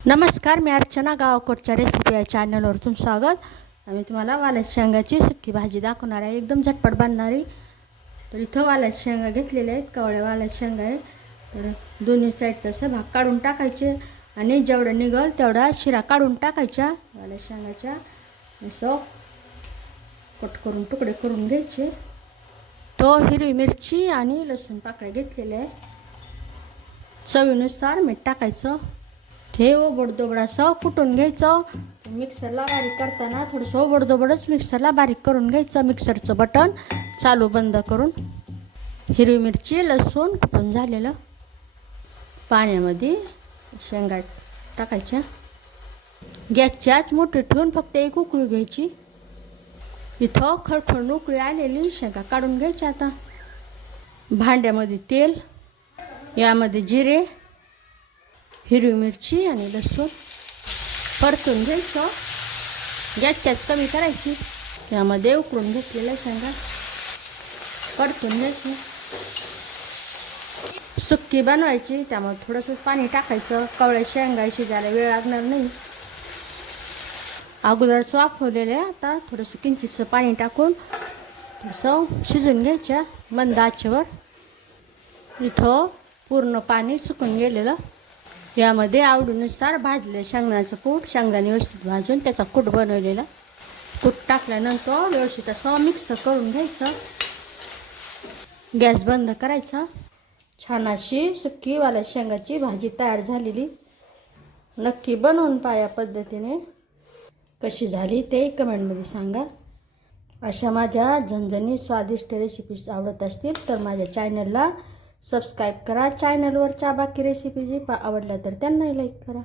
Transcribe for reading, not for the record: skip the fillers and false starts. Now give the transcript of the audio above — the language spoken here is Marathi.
नमस्कार, मी अर्चना गावकोटच्या रेसिपी या चॅनलवर तुमचं स्वागत. आम्ही तुम्हाला वालाच्या शेंगाची सुकी भाजी दाखवणार आहे, एकदम झटपट बनणारी. तर इथं वालाच्या शेंगा घेतलेल्या आहेत, कवळ्या वालाच्या शेंगा आहे. तर दोन्ही साईडचा असा भाग काढून टाकायचे आणि जेवढं निघल तेवढा शिरा काढून टाकायच्या वालाच्या शेंगाच्या. असं कट करून तुकडे करून घ्यायचे. तो हिरवी मिरची आणि लसूण पाकळ्या घेतलेल्या आहे. चवीनुसार मीठ टाकायचं. हे ओबडधोबड असं कुटून घ्यायचं. मिक्सरला बारीक करताना थोडंसं ओबडधोबडच मिक्सरला बारीक करून घ्यायचं. मिक्सरचं बटन चालू बंद करून हिरवी मिरची लसूण कुटून झालेलं पाण्यामध्ये शेंगा टाकायच्या. गॅसची आच मोठी ठेवून फक्त एक उकळी घ्यायची. इथं खळखळून उकळी आलेली शेंगा काढून घ्यायच्या. आता भांड्यामध्ये तेल, यामध्ये जिरे, हिरवी मिरची आणि लसूण परतून घ्यायचं. गॅसची आच कमी करायची. यामध्ये उकळून घेतलेल्या शेंगा परतून घ्यायचं. सुक्की बनवायची, त्यामुळे थोडंसं पाणी टाकायचं. कवळ्या शेंगा शिजायला वेळ लागणार नाही. अगोदरच वाफवलेल्या आता थोडंसं किंचितचं पाणी टाकून थोडंसं शिजून घ्यायच्या मंद आचेवर. इथं पूर्ण पाणी सुकून गेलेलं. यामध्ये आवडीनुसार भाजले शेंगदाण्याचं कूट, शेंगदाणे व्यवस्थित भाजून त्याचा कूट बनवलेला. कूट टाकल्यानंतर व्यवस्थित असं मिक्स करून घ्यायचं. गॅस बंद करायचा. छान अशी सुकी वालाच्या शेंगाची भाजी तयार झालेली. नक्की बनवून पहा या पद्धतीने. कशी झाली ते कमेंटमध्ये सांगा. अशा माझ्या झणझणीत स्वादिष्ट रेसिपीज आवडत असतील तर माझ्या चॅनलला सबस्क्राईब करा. चॅनलवरच्या बाकी रेसिपी जी आवडल्या तर त्यांनाही लाईक करा.